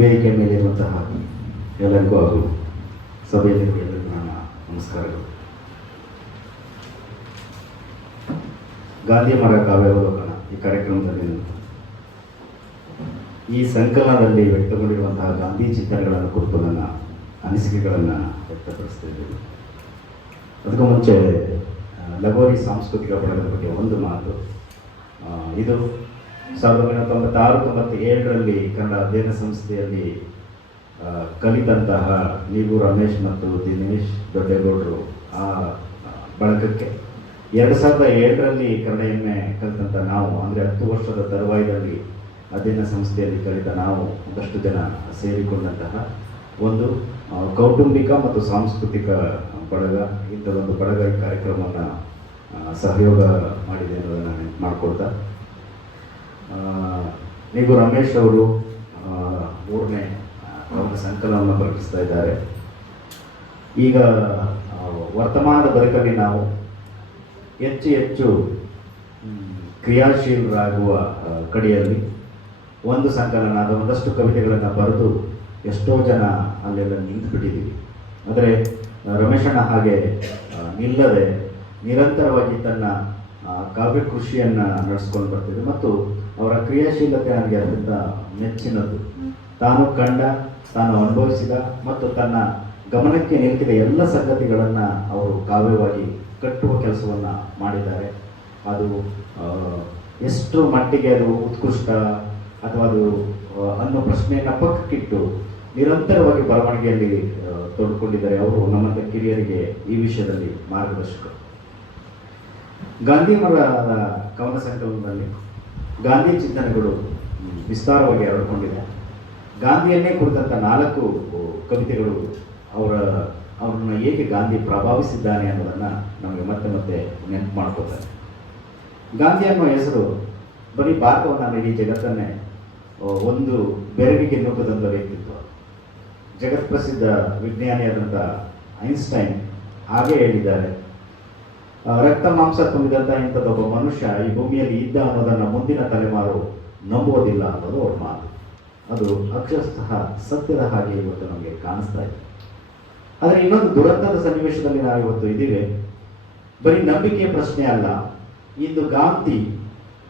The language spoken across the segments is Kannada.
ವೇದಿಕೆ ಮೇಲಿರುವಂತಹ ಎಲ್ಲರಿಗೂ ಹಾಗೂ ಸಭೆಯಲ್ಲಿರುವ ಎಲ್ಲರಿಗೂ ನನ್ನ ನಮಸ್ಕಾರಗಳು. ಗಾಂಧಿ ಮರ ಕಾವ್ಯಾವಲೋಕನ ಈ ಕಾರ್ಯಕ್ರಮದಲ್ಲಿ ಈ ಸಂಕಲನದಲ್ಲಿ ವ್ಯಕ್ತಗೊಂಡಿರುವಂತಹ ಗಾಂಧಿ ಚಿಂತನೆಗಳನ್ನು ಕುರಿತು ನನ್ನ ಅನಿಸಿಕೆಗಳನ್ನು ವ್ಯಕ್ತಪಡಿಸ್ತಾ ಇದ್ದೇನೆ. ಅದಕ್ಕೂ ಮುಂಚೆ ಲಗೋರಿ ಸಾಂಸ್ಕೃತಿಕ ಬಳಗದ ಬಗ್ಗೆ ಒಂದು ಮಾತು. ಇದು 1996-97ರಲ್ಲಿ ಕನ್ನಡ ಅಧ್ಯಯನ ಸಂಸ್ಥೆಯಲ್ಲಿ ಕಲಿತಂತಹ ನೀವು ರಮೇಶ್ ಮತ್ತು ದಿನೇಶ್ ದೊಡ್ಡೇಗೌಡರು ಆ ಬಳಗಕ್ಕೆ 2007ರಲ್ಲಿ ಕನ್ನಡ ಎಮ್ಮೆ ಕಲಿತಂಥ ನಾವು, ಅಂದರೆ 10 ವರ್ಷದ ತರುವಾಯದಲ್ಲಿ ಅಧ್ಯಯನ ಸಂಸ್ಥೆಯಲ್ಲಿ ಕಲಿತ ನಾವು ಒಂದಷ್ಟು ಜನ ಸೇರಿಕೊಂಡಂತಹ ಒಂದು ಕೌಟುಂಬಿಕ ಮತ್ತು ಸಾಂಸ್ಕೃತಿಕ ಬಳಗ. ಇಂಥದ್ದೊಂದು ಬಳಗ ಈ ಕಾರ್ಯಕ್ರಮವನ್ನು ಸಹಯೋಗ ಮಾಡಿದೆ ಅನ್ನೋದನ್ನು ನೆನಪು ಮಾಡಿಕೊಳ್ತಾ, ನೀವು ರಮೇಶ್ ಅವರು 3ನೇ ಅವರ ಸಂಕಲನವನ್ನು ಪ್ರಕಟಿಸ್ತಾ ಇದ್ದಾರೆ. ಈಗ ವರ್ತಮಾನದ ಬದುಕಲ್ಲಿ ನಾವು ಹೆಚ್ಚು ಹೆಚ್ಚು ಕ್ರಿಯಾಶೀಲರಾಗುವ ಕಡೆಯಲ್ಲಿ ಒಂದು ಸಂಕಲನ ಅಥವಾ ಒಂದಷ್ಟು ಕವಿತೆಗಳನ್ನು ಬರೆದು ಎಷ್ಟೋ ಜನ ಅಲ್ಲೆಲ್ಲ ನಿಂತುಬಿಟ್ಟಿದ್ದೀವಿ. ಆದರೆ ರಮೇಶಣ್ಣ ಹಾಗೆ ನಿಲ್ಲದೆ ನಿರಂತರವಾಗಿ ತನ್ನ ಕಾವ್ಯ ಕೃಷಿಯನ್ನು ನಡೆಸ್ಕೊಂಡು ಬರ್ತಿದೆ ಮತ್ತು ಅವರ ಕ್ರಿಯಾಶೀಲತೆ ನನಗೆ ಅದರಿಂದ ಮೆಚ್ಚಿನದ್ದು. ತಾನು ಕಂಡ, ತಾನು ಅನುಭವಿಸಿದ ಮತ್ತು ತನ್ನ ಗಮನಕ್ಕೆ ನಿಂತಿದ ಎಲ್ಲ ಸಂಗತಿಗಳನ್ನು ಅವರು ಕಾವ್ಯವಾಗಿ ಕಟ್ಟುವ ಕೆಲಸವನ್ನು ಮಾಡಿದ್ದಾರೆ. ಅದು ಎಷ್ಟು ಮಟ್ಟಿಗೆ ಅದು ಉತ್ಕೃಷ್ಟ ಅಥವಾ ಅದು ಅನ್ನೋ ಪ್ರಶ್ನೆಯನ್ನು ಪಕ್ಕಕ್ಕಿಟ್ಟು ನಿರಂತರವಾಗಿ ಬರವಣಿಗೆಯಲ್ಲಿ ತೊಡಕೊಂಡಿದ್ದಾರೆ. ಅವರು ನಮ್ಮಂಥ ಕಿರಿಯರಿಗೆ ಈ ವಿಷಯದಲ್ಲಿ ಮಾರ್ಗದರ್ಶಕರು. ಗಾಂಧಿ ಮರದ ಕವನ ಸಂಕಲನದಲ್ಲಿ ಗಾಂಧಿ ಚಿಂತನೆಗಳು ವಿಸ್ತಾರವಾಗಿ ಹರಡಿಕೊಂಡಿದೆ. ಗಾಂಧಿಯನ್ನೇ ಕುರಿತಂಥ 4 ಕವಿತೆಗಳು ಅವ್ರನ್ನ ಹೇಗೆ ಗಾಂಧಿ ಪ್ರಭಾವಿಸಿದ್ದಾನೆ ಅನ್ನೋದನ್ನು ನಮಗೆ ಮತ್ತೆ ಮತ್ತೆ ನೆನಪು ಮಾಡ್ಕೋತಾರೆ. ಗಾಂಧಿ ಅನ್ನೋ ಹೆಸರು ಬರೀ ಭಾರತವನ್ನು ಇಡೀ ಜಗತ್ತನ್ನೇ ಒಂದು ಬೆರಗಿಗೆ ನೂಕದಂಥ ವ್ಯಕ್ತಿತ್ವ. ಜಗತ್ಪ್ರಸಿದ್ಧ ವಿಜ್ಞಾನಿಯಾದಂಥ ಐನ್ಸ್ಟೈನ್ ಹಾಗೇ ಹೇಳಿದ್ದಾರೆ, ರಕ್ತ ಮಾಂಸ ತುಂಬಿದಂಥ ಇಂಥದ್ದೊಬ್ಬ ಮನುಷ್ಯ ಈ ಭೂಮಿಯಲ್ಲಿ ಇದ್ದ ಅನ್ನೋದನ್ನು ಮುಂದಿನ ತಲೆಮಾರು ನಂಬುವುದಿಲ್ಲ ಅನ್ನೋದು ಅವ್ರ ಮಾತು. ಅದು ಅಕ್ಷರಶಃ ಸತ್ಯದ ಹಾಗೆ ಇವತ್ತು ನಮಗೆ ಕಾಣಿಸ್ತಾ ಇದೆ. ಆದರೆ ಇನ್ನೊಂದು ದುರಂತದ ಸನ್ನಿವೇಶದಲ್ಲಿ ನಾವು ಇವತ್ತು ಇದ್ದೀವಿ. ಬರೀ ನಂಬಿಕೆಯ ಪ್ರಶ್ನೆ ಅಲ್ಲ, ಇಂದು ಗಾಂಧಿ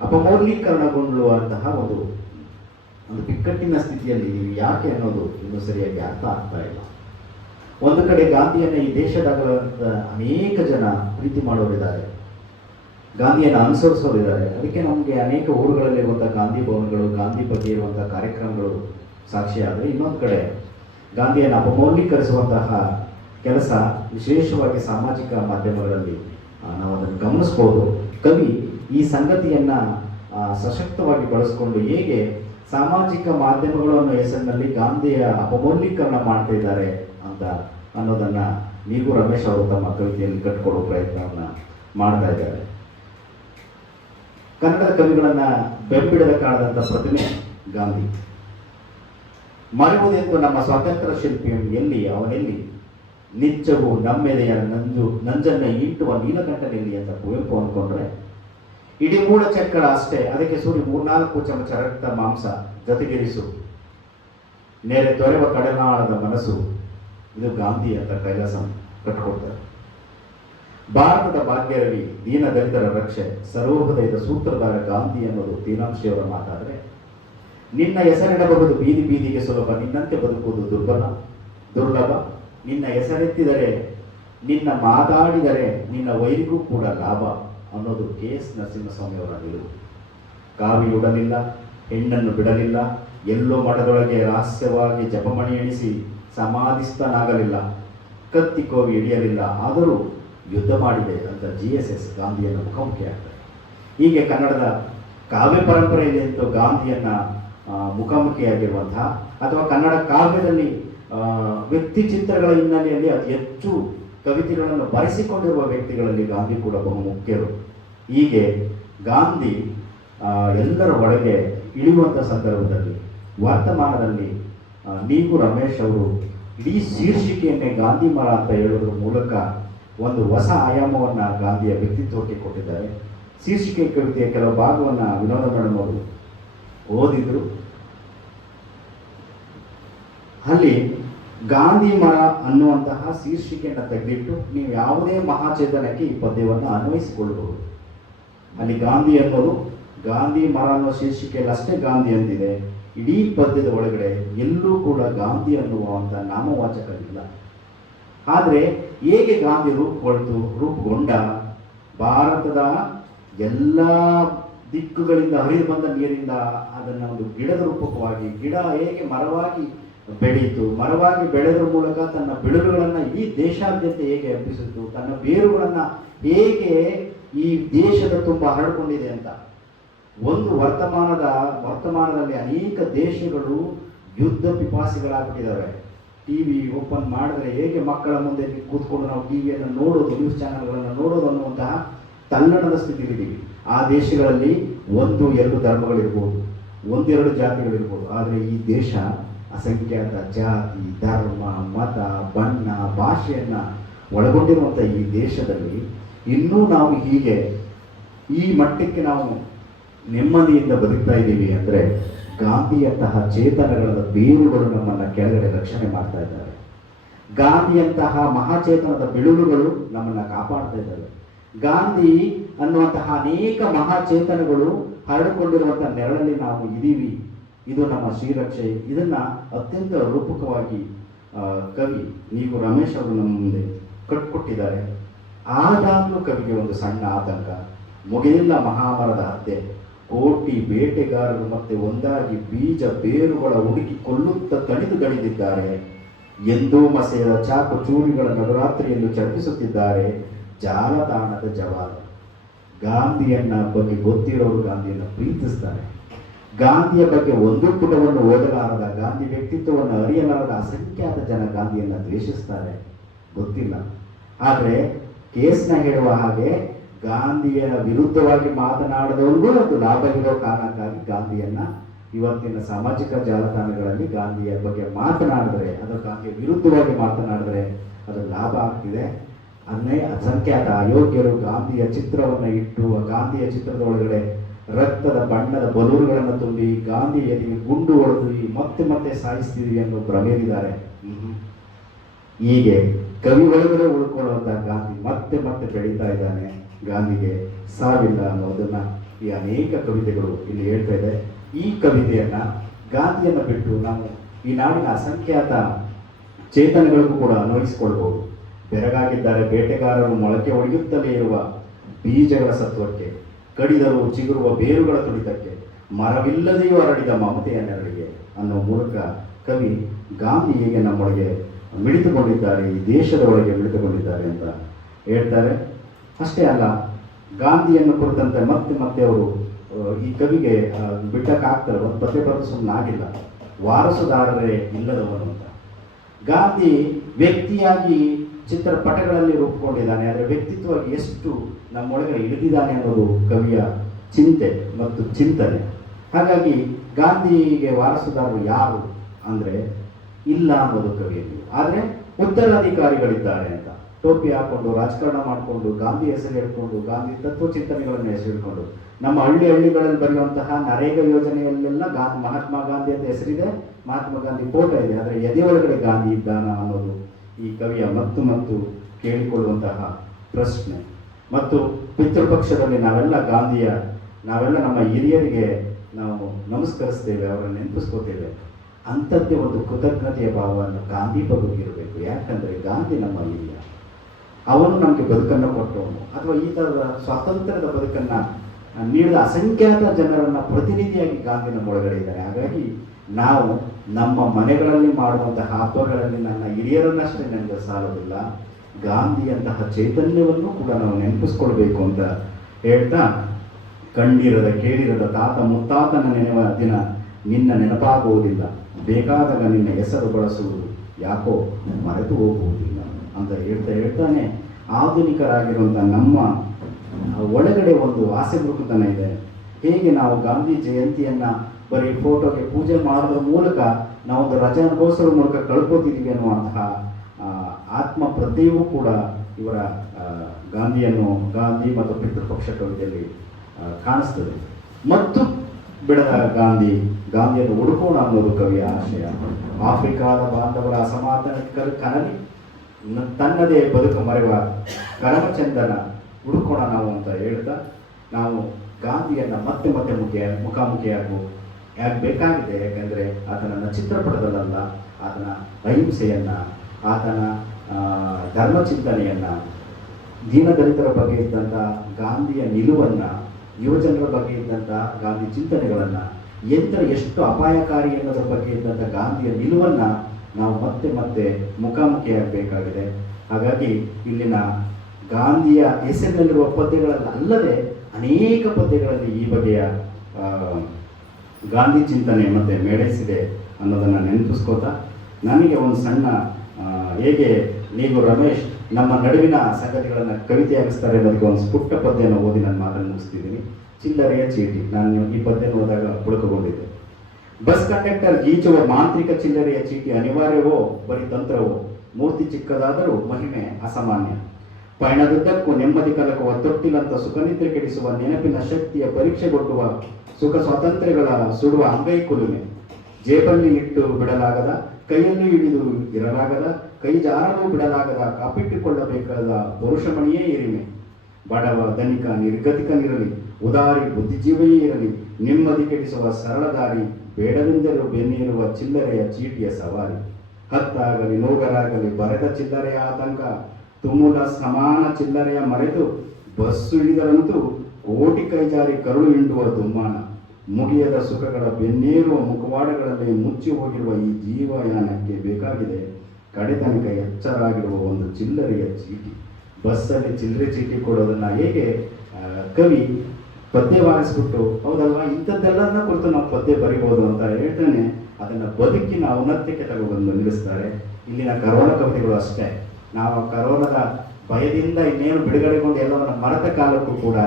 ಅಪಮೌಲ್ಯೀಕರಣಗೊಳ್ಳುವಂತಹ ಒಂದು ಬಿಕ್ಕಟ್ಟಿನ ಸ್ಥಿತಿಯಲ್ಲಿ ನೀವು ಯಾಕೆ ಅನ್ನೋದು ಇನ್ನೂ ಸರಿಯಾಗಿ ಅರ್ಥ ಆಗ್ತಾ ಇಲ್ಲ. ಒಂದು ಕಡೆ ಗಾಂಧಿಯನ್ನು ಈ ದೇಶದಾಗಲಂತ ಅನೇಕ ಜನ ಪ್ರೀತಿ ಮಾಡೋರಿದ್ದಾರೆ, ಗಾಂಧಿಯನ್ನು ಅನುಸರಿಸೋರಿದ್ದಾರೆ. ಅದಕ್ಕೆ ನಮಗೆ ಅನೇಕ ಊರುಗಳಲ್ಲಿರುವಂಥ ಗಾಂಧಿ ಭವನಗಳು, ಗಾಂಧಿ ಬಗ್ಗೆ ಇರುವಂಥ ಕಾರ್ಯಕ್ರಮಗಳು ಸಾಕ್ಷಿಯಾದರೆ, ಇನ್ನೊಂದು ಕಡೆ ಗಾಂಧಿಯನ್ನು ಅಪಮೌಲ್ಯೀಕರಿಸುವಂತಹ ಕೆಲಸ ವಿಶೇಷವಾಗಿ ಸಾಮಾಜಿಕ ಮಾಧ್ಯಮಗಳಲ್ಲಿ ನಾವು ಅದನ್ನು ಗಮನಿಸ್ಬೋದು. ಕವಿ ಈ ಸಂಗತಿಯನ್ನು ಸಶಕ್ತವಾಗಿ ಬಳಸಿಕೊಂಡು ಹೇಗೆ ಸಾಮಾಜಿಕ ಮಾಧ್ಯಮಗಳು ಅನ್ನೋ ಹೆಸರಿನಲ್ಲಿ ಗಾಂಧಿಯ ಅಪಮೌಲ್ಯೀಕರಣ ಮಾಡ್ತಾ ಇದ್ದಾರೆ ಅಂತ ಅನ್ನೋದನ್ನು ನೀವು ರಮೇಶ್ ಅವರು ತಮ್ಮ ಕವಿತೆಯಲ್ಲಿ ಕಟ್ಟಿಕೊಡೋ ಪ್ರಯತ್ನವನ್ನು ಮಾಡ್ತಾ ಇದ್ದಾರೆ. ಕನ್ನಡದ ಕವಿಗಳನ್ನು ಬೆಂಬಿಡದ ಕಾಣದಂಥ ಪ್ರತಿಮೆ ಗಾಂಧಿ. ಮರೆಯುವುದೆಂದು ನಮ್ಮ ಸ್ವಾತಂತ್ರ್ಯ ಶಿಲ್ಪಿ ಎಲ್ಲಿ ಅವನೆಲ್ಲಿ, ನಿತ್ಯವೂ ನಮ್ಮೆದೆಯ ನಂಜನ್ನ ಈಟುವ ನೀಲಕಂಠನೆಲ್ಲಿ ಅಂತ ಕುವೆಂಪು ಅಂದ್ಕೊಂಡ್ರೆ, ಇಡೀ ಮೂಲ ಚಕ್ಕಳ ಅಷ್ಟೇ, ಅದಕ್ಕೆ ಸೂರಿ 3-4 ಚಮಚ ರಕ್ತ ಮಾಂಸ ಜೊತೆಗಿರಿಸು, ನೆರೆ ತೊರೆವ ಕಡನಾಳದ ಮನಸ್ಸು, ಇದು ಗಾಂಧಿ ಅಂತ ಕೈಲಾಸ ಕಟ್ಟಿಕೊಡ್ತಾರೆ. ಭಾರತದ ಭಾಗ್ಯರವಿ, ದೀನ ದಲಿತರ ರಕ್ಷೆ, ಸರ್ವೋದಯದ ಸೂತ್ರಧಾರ ಗಾಂಧಿ ಅನ್ನೋದು ದೀನಾಂಶಿಯವರ ಮಾತಾದರೆ, ನಿನ್ನ ಹೆಸರಿಡಬಹುದು ಬೀದಿ ಬೀದಿಗೆ ಸುಲಭ, ನಿನ್ನಂತೆ ಬದುಕುವುದು ದುರ್ಲಭ, ನಿನ್ನ ಹೆಸರೆತ್ತಿದರೆ, ನಿನ್ನ ಮಾತಾಡಿದರೆ ನಿನ್ನ ವೈರಿಗೂ ಕೂಡ ಲಾಭ ಅನ್ನೋದು KS ನರಸಿಂಹಸ್ವಾಮಿಯವರ ನಿಲುವು. ಕಾವಿಯುಡಲಿಲ್ಲ, ಹೆಣ್ಣನ್ನು ಬಿಡಲಿಲ್ಲ, ಎಲ್ಲೋ ಮಠದೊಳಗೆ ರಹಸ್ಯವಾಗಿ ಜಪಮಣಿ ಎಣಿಸಿ ಸಮಾಧಿಸ್ಥನಾಗಲಿಲ್ಲ, ಕತ್ತಿ ಕೋವಿ ಹಿಡಿಯಲಿಲ್ಲ, ಆದರೂ ಯುದ್ಧ ಮಾಡಿದೆ ಅಂತ GSS ಗಾಂಧಿಯನ್ನು ಮುಖಾಮುಖಿಯಾಗ್ತಾರೆ. ಹೀಗೆ ಕನ್ನಡದ ಕಾವ್ಯ ಪರಂಪರೆಯಲ್ಲಿ ಅಂತೂ ಗಾಂಧಿಯನ್ನು ಮುಖಾಮುಖಿಯಾಗಿರುವಂತಹ ಅಥವಾ ಕನ್ನಡ ಕಾವ್ಯದಲ್ಲಿ ವ್ಯಕ್ತಿ ಚಿತ್ರಗಳ ಹಿನ್ನೆಲೆಯಲ್ಲಿ ಅತಿ ಹೆಚ್ಚು ಕವಿತೆಗಳನ್ನು ಬರೆಸಿಕೊಂಡಿರುವ ವ್ಯಕ್ತಿಗಳಲ್ಲಿ ಗಾಂಧಿ ಕೂಡ ಬಹುಮುಖ್ಯರು. ಹೀಗೆ ಗಾಂಧಿ ಎಲ್ಲರ ಒಳಗೆ ಇಳಿಯುವಂಥ ಸಂದರ್ಭದಲ್ಲಿ ವರ್ತಮಾನದಲ್ಲಿ ನೀವು ರಮೇಶ್ ಅವರು ಇಡೀ ಶೀರ್ಷಿಕೆಯನ್ನೇ ಗಾಂಧಿ ಮರ ಅಂತ ಹೇಳೋದ್ರ ಮೂಲಕ ಒಂದು ಹೊಸ ಆಯಾಮವನ್ನು ಗಾಂಧಿಯ ವ್ಯಕ್ತಿತ್ವಕ್ಕೆ ಕೊಟ್ಟಿದ್ದಾರೆ. ಶೀರ್ಷಿಕೆ ಕವಿತೆಯ ಕೆಲವು ಭಾಗವನ್ನು ವಿನೋದ ಮೇಡಮ್ ಅವರು ಓದಿದ್ರು. ಅಲ್ಲಿ ಗಾಂಧಿ ಮರ ಅನ್ನುವಂತಹ ಶೀರ್ಷಿಕೆಯನ್ನು ತೆಗೆದಿಟ್ಟು ನೀವು ಯಾವುದೇ ಮಹಾಚೇತನಕ್ಕೆ ಈ ಪದ್ಯವನ್ನು ಅನ್ವಯಿಸಿಕೊಳ್ಳಬಹುದು. ಅಲ್ಲಿ ಗಾಂಧಿ ಅನ್ನೋದು ಗಾಂಧಿ ಮರ ಅನ್ನೋ ಶೀರ್ಷಿಕೆಯಲ್ಲಿ ಅಷ್ಟೇ ಗಾಂಧಿ ಅಂತಿದೆ. ಇಡೀ ಪದ್ಯದ ಒಳಗಡೆ ಎಲ್ಲೂ ಕೂಡ ಗಾಂಧಿ ಅನ್ನುವಂಥ ನಾಮವಾಚಕ ಇಲ್ಲ. ಆದರೆ ಹೇಗೆ ಗಾಂಧಿ ರೂಪುಗೊಂಡ, ಭಾರತದ ಎಲ್ಲ ದಿಕ್ಕುಗಳಿಂದ ಹರಿದು ಬಂದ ನೀರಿಂದ ಅದನ್ನು ಒಂದು ಗಿಡದ ರೂಪಕವಾಗಿ, ಗಿಡ ಹೇಗೆ ಮರವಾಗಿ ಬೆಳೆಯಿತು, ಮರವಾಗಿ ಬೆಳೆದ್ರ ಮೂಲಕ ತನ್ನ ಬೆಳೆಗಳನ್ನು ಈ ದೇಶಾದ್ಯಂತ ಹೇಗೆ ಹಬ್ಬಿಸಿತು, ತನ್ನ ಬೇರುಗಳನ್ನು ಹೇಗೆ ಈ ದೇಶದ ತುಂಬ ಹರಡಿಕೊಂಡಿದೆ ಅಂತ. ಒಂದು ವರ್ತಮಾನದಲ್ಲಿ ಅನೇಕ ದೇಶಗಳು ಯುದ್ಧ ಪಿಪಾಸಿಗಳಾಗ್ಬಿಟ್ಟಿದ್ದಾವೆ. ಟಿವಿ ಓಪನ್ ಮಾಡಿದ್ರೆ ಹೇಗೆ ಮಕ್ಕಳ ಮುಂದೆ ಕೂತ್ಕೊಂಡು ನಾವು ಟಿವಿಯನ್ನು ನೋಡೋದು, ನ್ಯೂಸ್ ಚಾನೆಲ್ಗಳನ್ನು ನೋಡೋದು ಅನ್ನುವಂತಹ ತಲ್ಲಣದ ಸ್ಥಿತಿಲಿದ್ದೀವಿ. ಆ ದೇಶಗಳಲ್ಲಿ 1-2 ಧರ್ಮಗಳಿರ್ಬೋದು, 1-2 ಜಾತಿಗಳಿರ್ಬೋದು. ಆದರೆ ಈ ದೇಶ ಅಸಂಖ್ಯಾತ ಜಾತಿ, ಧರ್ಮ, ಮತ, ಬಣ್ಣ, ಭಾಷೆಯನ್ನು ಒಳಗೊಂಡಿರುವಂಥ ಈ ದೇಶದಲ್ಲಿ ಇನ್ನೂ ನಾವು ಹೀಗೆ ಈ ಮಟ್ಟಕ್ಕೆ ನಾವು ನೆಮ್ಮದಿಯಿಂದ ಬದುಕ್ತಾ ಇದ್ದೀವಿ ಅಂದರೆ ಗಾಂಧಿಯಂತಹ ಚೇತನಗಳ ಬೇರುಗಳು ನಮ್ಮನ್ನು ಕೆಳಗಡೆ ರಕ್ಷಣೆ ಮಾಡ್ತಾ ಇದ್ದಾರೆ. ಗಾಂಧಿಯಂತಹ ಮಹಾಚೇತನದ ಬಿಳುಗುಗಳು ನಮ್ಮನ್ನು ಕಾಪಾಡ್ತಾ ಇದ್ದಾವೆ. ಗಾಂಧಿ ಅನ್ನುವಂತಹ ಅನೇಕ ಮಹಾಚೇತನಗಳು ಹರಡಿಕೊಂಡಿರುವಂಥ ನೆರಳಲ್ಲಿ ನಾವು ಇದ್ದೀವಿ. ಇದು ನಮ್ಮ ಶ್ರೀರಕ್ಷೆ. ಇದನ್ನು ಅತ್ಯಂತ ರೂಪಕವಾಗಿ ಕವಿ ನೀವು ರಮೇಶ್ ಅವರು ನಮ್ಮ ಮುಂದೆ ಕಟ್ಕೊಟ್ಟಿದ್ದಾರೆ. ಆದಾಗಲೂ ಕವಿಗೆ ಒಂದು ಸಣ್ಣ ಆತಂಕ. ಮುಗಿಲಿಲ್ಲ ಮಹಾಮರದ ಹತ್ಯೆ, ಕೋಟಿ ಬೇಟೆಗಾರರು ಮತ್ತೆ ಒಂದಾಗಿ ಬೀಜ ಬೇರುಗಳ ಹುಡುಕಿ ಕೊಲ್ಲುತ್ತಾ ತಣಿದಿದ್ದಾರೆ. ಎಂದೂ ಮಸೆಯದ ಚಾಕು ಚೂರಿಗಳ ನವರಾತ್ರಿಯನ್ನು ಚರ್ಪಿಸುತ್ತಿದ್ದಾರೆ ಜಾಲತಾಣದ ಜವಾನ. ಗಾಂಧಿಯನ್ನ ಬಗ್ಗೆ ಗೊತ್ತಿರೋರು ಗಾಂಧಿಯನ್ನು ಪ್ರೀತಿಸ್ತಾರೆ. ಗಾಂಧಿಯ ಬಗ್ಗೆ ಒಂದು ಪುಟವನ್ನು ಓದಲಾರದ, ಗಾಂಧಿ ವ್ಯಕ್ತಿತ್ವವನ್ನು ಅರಿಯಲಾರದ ಅಸಂಖ್ಯಾತ ಜನ ಗಾಂಧಿಯನ್ನು ದ್ವೇಷಿಸ್ತಾರೆ. ಗೊತ್ತಿಲ್ಲ. ಆದರೆ ಕೇಸ್ನ ಹೇಳುವ ಹಾಗೆ ಗಾಂಧಿಯ ವಿರುದ್ಧವಾಗಿ ಮಾತನಾಡದವರಿಗೂ ಒಂದು ಲಾಭವಿರೋ ಕಾರಣಕ್ಕಾಗಿ ಗಾಂಧಿಯನ್ನ ಇವತ್ತಿನ ಸಾಮಾಜಿಕ ಜಾಲತಾಣಗಳಲ್ಲಿ ಗಾಂಧಿಯ ಬಗ್ಗೆ ಮಾತನಾಡಿದ್ರೆ, ಅದು ಗಾಂಧಿಯ ವಿರುದ್ಧವಾಗಿ ಮಾತನಾಡಿದ್ರೆ ಅದು ಲಾಭ ಆಗ್ತಿದೆ. ಅಸಂಖ್ಯಾತ ಅಯೋಗ್ಯರು ಗಾಂಧಿಯ ಚಿತ್ರವನ್ನು ಇಟ್ಟು ಗಾಂಧಿಯ ಚಿತ್ರದ ಒಳಗಡೆ ರಕ್ತದ ಬಣ್ಣದ ಬಲೂನ್ಗಳನ್ನು ತುಂಬಿ ಗಾಂಧಿ ಎದೆಗೆ ಗುಂಡು ಹೊಡೆದು ಮತ್ತೆ ಮತ್ತೆ ಸಾಯಿಸ್ತೀವಿ ಅನ್ನೋ ಭ್ರಮೆಯಿದ್ದಾರೆ. ಹೀಗೆ ಕವಿ ಒಳಗಡೆ ಉಳ್ಕೊಳ್ಳುವಂತಹ ಗಾಂಧಿ ಮತ್ತೆ ಮತ್ತೆ ಬೆಳೀತಾ ಇದ್ದಾನೆ. ಗಾಂಧಿಗೆ ಸಾವಿಲ್ಲ ಅನ್ನೋದನ್ನ ಈ ಅನೇಕ ಕವಿತೆಗಳು ಇಲ್ಲಿ ಹೇಳ್ತಾ ಇದೆ. ಈ ಕವಿತೆಯನ್ನ ಗಾಂಧಿಯನ್ನು ಬಿಟ್ಟು ನಾವು ಈ ನಾಡಿನ ಅಸಂಖ್ಯಾತ ಚೇತನಗಳಿಗೂ ಕೂಡ ಅನ್ವಯಿಸಿಕೊಳ್ಬಹುದು. ಬೆರಗಾಗಿದ್ದಾರೆ ಬೇಟೆಗಾರರು ಮೊಳಕೆ ಒಡೆಯುತ್ತಲೇ ಇರುವ ಬೀಜಗಳ ಸತ್ವಕ್ಕೆ, ಕಡಿದರೂ ಚಿಗುರುವ ಬೇರುಗಳ ತುಡಿತಕ್ಕೆ, ಮರವಿಲ್ಲದೆಯೂ ಹರಡಿದ ಮಮತೆಯ ನೆರಳಿಗೆ ಅನ್ನೋ ಮೂಲಕ ಕವಿ ಗಾಂಧಿ ಹೇಗೆ ನಮ್ಮೊಳಗೆ ಮಿಳಿತುಕೊಂಡಿದ್ದಾರೆ, ಈ ದೇಶದ ಒಳಗೆ ಮಿಳಿತುಕೊಂಡಿದ್ದಾರೆ ಅಂತ ಹೇಳ್ತಾರೆ. ಅಷ್ಟೇ ಅಲ್ಲ, ಗಾಂಧಿಯನ್ನು ಕುರಿತಂತೆ ಮತ್ತೆ ಮತ್ತೆ ಅವರು ಈ ಕವಿಗೆ ಬಿಟ್ಟಕ್ಕಾಗ್ತಾರೆ. ಒಂದು ಪದ್ಯ ಬರೆದು ಸುಮ್ಮನೆ ಆಗಿಲ್ಲ. ವಾರಸುದಾರರೇ ಇಲ್ಲದವನು ಅಂತ. ಗಾಂಧಿ ವ್ಯಕ್ತಿಯಾಗಿ ಚಿತ್ರಪಟಗಳಲ್ಲಿ ರೂಪುಗೊಂಡಿದ್ದಾನೆ, ಆದರೆ ವ್ಯಕ್ತಿತ್ವವಾಗಿ ಎಷ್ಟು ನಮ್ಮೊಳಗಡೆ ಇಳಿದಿದ್ದಾನೆ ಅನ್ನೋದು ಕವಿಯ ಚಿಂತೆ ಮತ್ತು ಚಿಂತನೆ. ಹಾಗಾಗಿ ಗಾಂಧಿಗೆ ವಾರಸುದಾರರು ಯಾರು ಅಂದರೆ ಇಲ್ಲ ಅನ್ನೋದು ಕವಿಯಲ್ಲಿ. ಆದರೆ ಉತ್ತರಾಧಿಕಾರಿಗಳಿದ್ದಾರೆ ಅಂತ ಟೋಪಿ ಹಾಕೊಂಡು ರಾಜಕಾರಣ ಮಾಡಿಕೊಂಡು ಗಾಂಧಿ ಹೆಸರು ಹೇಳ್ಕೊಂಡು ಗಾಂಧಿ ತತ್ವ ಚಿಂತನೆಗಳನ್ನು ಹೆಸರು ಹೇಳ್ಕೊಂಡು ನಮ್ಮ ಹಳ್ಳಿಗಳಲ್ಲಿ ಬರೆಯುವಂತಹ ನರೇಗಾ ಯೋಜನೆಯಲ್ಲೆಲ್ಲ ಮಹಾತ್ಮ ಗಾಂಧಿ ಅಂತ ಹೆಸರಿದೆ, ಮಹಾತ್ಮ ಗಾಂಧಿ ಫೋಟೋ ಇದೆ. ಆದರೆ ಎದೆ ಒಳಗಡೆ ಗಾಂಧಿ ಇದ್ದಾನ ಅನ್ನೋದು ಈ ಕವಿಯ ಮತ್ತು ಕೇಳಿಕೊಳ್ಳುವಂತಹ ಪ್ರಶ್ನೆ. ಮತ್ತು ಪಿತೃಪಕ್ಷದಲ್ಲಿ ನಾವೆಲ್ಲ ನಮ್ಮ ಹಿರಿಯರಿಗೆ ನಾವು ನಮಸ್ಕರಿಸ್ತೇವೆ, ಅವರನ್ನು ನೆನಪಿಸ್ಕೋತೇವೆ. ಅಂಥದ್ದೇ ಒಂದು ಕೃತಜ್ಞತೆಯ ಭಾವವನ್ನು ಗಾಂಧಿ ಬದುಕಿರಬೇಕು. ಯಾಕಂದರೆ ಗಾಂಧಿ ನಮ್ಮ ಹಿರಿಯ, ಅವನು ನಮಗೆ ಬದುಕನ್ನು ಕೊಟ್ಟವನು, ಅಥವಾ ಈ ಥರದ ಸ್ವಾತಂತ್ರ್ಯದ ಬದುಕನ್ನು ನೀಡಿದ ಅಸಂಖ್ಯಾತ ಜನರನ್ನು ಪ್ರತಿನಿಧಿಯಾಗಿ ಗಾಂಧಿ ನಮ್ಮ ಒಳಗಡೆ ಇದ್ದಾರೆ. ಹಾಗಾಗಿ ನಾವು ನಮ್ಮ ಮನೆಗಳಲ್ಲಿ ಮಾಡುವಂತಹ ಹಬ್ಬಗಳಲ್ಲಿ ನನ್ನ ಹಿರಿಯರನ್ನಷ್ಟೇ ನೆನಪು ಸಾಲೋದಿಲ್ಲ, ಗಾಂಧಿಯಂತಹ ಚೈತನ್ಯವನ್ನು ಕೂಡ ನಾವು ನೆನಪಿಸ್ಕೊಳ್ಬೇಕು ಅಂತ ಹೇಳ್ತಾ, ಕಂಡಿರದ ಕೇಳಿರದ ತಾತ ಮುತ್ತಾತನ ನೆನೆವ ದಿನ ನಿನ್ನ ನೆನಪಾಗುವುದಿಲ್ಲ, ಬೇಕಾದಾಗ ನಿನ್ನ ಹೆಸರು ಬಳಸುವುದು ಯಾಕೋ ಮರೆತು ಹೋಗುವುದಿಲ್ಲ ಅಂತ ಹೇಳ್ತಾನೆ. ಆಧುನಿಕರಾಗಿರುವಂಥ ನಮ್ಮ ಒಳಗಡೆ ಒಂದು ಆಸೆ ಬುರುಕುತನ ಇದೆ. ಹೇಗೆ ನಾವು ಗಾಂಧಿ ಜಯಂತಿಯನ್ನು ಬರೀ ಫೋಟೋಗೆ ಪೂಜೆ ಮಾಡೋದ್ರ ಮೂಲಕ ನಾವೊಂದು ರಜೆ ಅನುಭವಿಸೋದ್ರ ಮೂಲಕ ಕಳ್ಕೊತಿದ್ದೀವಿ ಅನ್ನುವಂತಹ ಆತ್ಮ ಪ್ರತಿಯೂ ಕೂಡ ಇವರ ಗಾಂಧಿ ಮತ್ತು ಪಿತೃಪಕ್ಷ ಕವಿತೆಯಲ್ಲಿ ಕಾಣಿಸ್ತದೆ. ಮತ್ತು ಬಿಡದ ಗಾಂಧಿಯನ್ನು ಹುಡುಕೋಣ ಅನ್ನೋದು ಕವಿಯ ಆಶಯ. ಆಫ್ರಿಕಾದ ಬಾಂಧವರ ಅಸಮಾಧಾನ ಕನಲಿ ತನ್ನದೇ ಬದುಕು ಮರೆವ ಕರಮಚಂದನ ಹುಡುಕೋಣ ನಾವು ಅಂತ ಹೇಳ್ತಾ, ನಾವು ಗಾಂಧಿಯನ್ನು ಮತ್ತೆ ಮತ್ತೆ ಬೇಕಾಗಿದೆ. ಯಾಕಂದರೆ ಆತನನ್ನು ಚಿತ್ರಪಟದಲ್ಲ, ಆತನ ಅಹಿಂಸೆಯನ್ನು, ಆತನ ಧರ್ಮಚಿಂತನೆಯನ್ನು, ದೀನದಲಿತರ ಬಗ್ಗೆ ಇದ್ದಂಥ ಗಾಂಧಿಯ ನಿಲುವನ್ನು, ಯುವಜನರ ಬಗ್ಗೆ ಇದ್ದಂಥ ಗಾಂಧಿ ಚಿಂತನೆಗಳನ್ನು, ಎಷ್ಟು ಅಪಾಯಕಾರಿ ಅನ್ನೋದ್ರ ಬಗ್ಗೆ ಇದ್ದಂಥ ಗಾಂಧಿಯ ನಿಲುವನ್ನು ನಾವು ಮತ್ತೆ ಮತ್ತೆ ಮುಖಾಮುಖಿಯಾಗಬೇಕಾಗಿದೆ. ಹಾಗಾಗಿ ಇಲ್ಲಿನ ಗಾಂಧಿಯ ಹೆಸರಿನಲ್ಲಿರುವ ಪದ್ಯಗಳಲ್ಲದೆ ಅನೇಕ ಪದ್ಯಗಳಲ್ಲಿ ಈ ಬಗೆಯ ಗಾಂಧಿ ಚಿಂತನೆ ಮತ್ತು ಮೇಳೈಸಿದೆ ಅನ್ನೋದನ್ನು ನೆನಪಿಸ್ಕೋತಾ, ನನಗೆ ಒಂದು ಸಣ್ಣ ಹೇಗೆ ನೀವು ರಮೇಶ್ ನಮ್ಮ ನಡುವಿನ ಸಂಗತಿಗಳನ್ನು ಕವಿತೆಯಾಗಿಸ್ತಾರೆ ಅನ್ನೋದಕ್ಕೆ ಒಂದು ಪುಟ್ಟ ಪದ್ಯನ ಓದಿ ನಾನು ಮಾತನ್ನು ಮುಗಿಸ್ತಿದ್ದೀನಿ. ಚಿಲ್ಲರೆಯ ಚೀಟಿ. ನಾನು ಈ ಪದ್ಯನ ಓದಾಗ ಪುಳಕಗೊಂಡಿದ್ದೆ. ಬಸ್ ಕಂಡಕ್ಟರ್ ಗೀಚುವ ಮಾಂತ್ರಿಕ ಚಿಲ್ಲರೆಯ ಚೀಟಿ ಅನಿವಾರ್ಯವೋ ಬರೀ ತಂತ್ರವೋ, ಮೂರ್ತಿ ಚಿಕ್ಕದಾದರೂ ಮಹಿಮೆ ಅಸಾಮಾನ್ಯ. ಪಯಣದುದ್ದಕ್ಕೂ ನೆಮ್ಮದಿ ಕಲಕುವ ತೊಟ್ಟಿಲಂತ ಸುಖನಿದ್ರೆ ಕೆಡಿಸುವ ನೆನಪಿನ ಶಕ್ತಿಯ ಪರೀಕ್ಷೆಗೊಡ್ಡುವ ಸುಖ ಸ್ವಾತಂತ್ರ್ಯಗಳ ಸುಡುವ ಅಂಗೈ ಕುಲುಮೆ. ಜೇಬಲ್ಲಿ ಇಟ್ಟು ಬಿಡಲಾಗದ, ಕೈಯಲ್ಲಿ ಹಿಡಿದು ಇರಲಾಗದ, ಕೈ ಜಾರಲು ಬಿಡಲಾಗದ, ಕಾಪಿಟ್ಟುಕೊಳ್ಳಬೇಕಾದ ಪುರುಷಮಣಿಯೇ ಇರಿಮೆ. ಬಡವ ಧನಿಕ ನಿರ್ಗತಿಕನಿರಲಿ, ಉದಾರಿ ಬುದ್ಧಿಜೀವಿಯೇ ಇರಲಿ, ನೆಮ್ಮದಿ ಕೆಡಿಸುವ ಸರಳ ದಾರಿ, ಬೇಡವೆಂದರೂ ಬೆನ್ನಿರುವ ಚಿಲ್ಲರೆಯ ಚೀಟಿಯ ಸವಾರಿ. ಹತ್ತಾಗಲಿ ನೋಗರಾಗಲಿ ಬರೆದ ಚಿಲ್ಲರೆಯ ಆತಂಕ, ತುಮುಲ ಸಮಾನ ಚಿಲ್ಲರೆಯ ಮರೆತು ಬಸ್ಸು ಹಿಡಿದರಂತೂ ಕೋಟಿ ಕೈಜಾರಿ ಕರುಳು ಹಿಂಡುವ ದುಮ್ಮಾನ. ಮುಗಿಯದ ಸುಖಗಳ ಬೆನ್ನೇರುವ ಮುಖವಾಡಗಳಲ್ಲಿ ಮುಚ್ಚಿ ಹೋಗಿರುವ ಈ ಜೀವಯಾನಕ್ಕೆ ಬೇಕಾಗಿದೆ ಕಡೆತನಕ ಎಚ್ಚರಾಗಿರುವ ಒಂದು ಚಿಲ್ಲರೆಯ ಚೀಟಿ. ಬಸ್ಸಲ್ಲಿ ಚಿಲ್ಲರೆ ಚೀಟಿ ಕೊಡೋದನ್ನು ಹೇಗೆ ಕವಿ ಪದ್ಯವಾರಿಸ್ಬಿಟ್ಟು, ಹೌದಲ್ವಾ, ಇಂಥದ್ದೆಲ್ಲದನ್ನ ಕುರಿತು ನಾವು ಪದ್ಯ ಬರಿಬೋದು ಅಂತ ಹೇಳ್ತಾನೆ ಅದನ್ನು ಬದುಕಿನ ಔನ್ನತ್ಯಕ್ಕೆ ತಗೊಬಂದು ನಿಲ್ಲಿಸ್ತಾರೆ. ಇಲ್ಲಿನ ಕರೋನಾ ಕವಿತೆಗಳು ಅಷ್ಟೇ. ನಾವು ಕರೋನಾದ ಭಯದಿಂದ ಇನ್ನೇನು ಬಿಡುಗಡೆಗೊಂಡು ಎಲ್ಲವನ್ನು ಮರೆತ ಕಾಲಕ್ಕೂ ಕೂಡ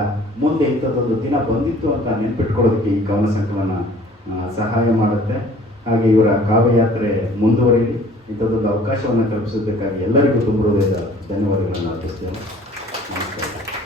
ಮುಂದೆ ಇಂಥದ್ದೊಂದು ದಿನ ಬಂದಿತ್ತು ಅಂತ ನೆನ್ಪಿಟ್ಕೊಳ್ಳೋದಕ್ಕೆ ಈ ಕವನ ಸಂಕಲನ ಸಹಾಯ ಮಾಡುತ್ತೆ. ಹಾಗೆ ಇವರ ಕಾವ್ಯಯಾತ್ರೆ ಮುಂದುವರಿಯಲಿ. ಇಂಥದ್ದೊಂದು ಅವಕಾಶವನ್ನು ಕಲ್ಪಿಸೋದಕ್ಕಾಗಿ ಎಲ್ಲರಿಗೂ ತುಂಬ ಹೃದಯದ ಧನ್ಯವಾದಗಳನ್ನು ಅರ್ಪಿಸ್ತೇನೆ. ನಮಸ್ಕಾರ.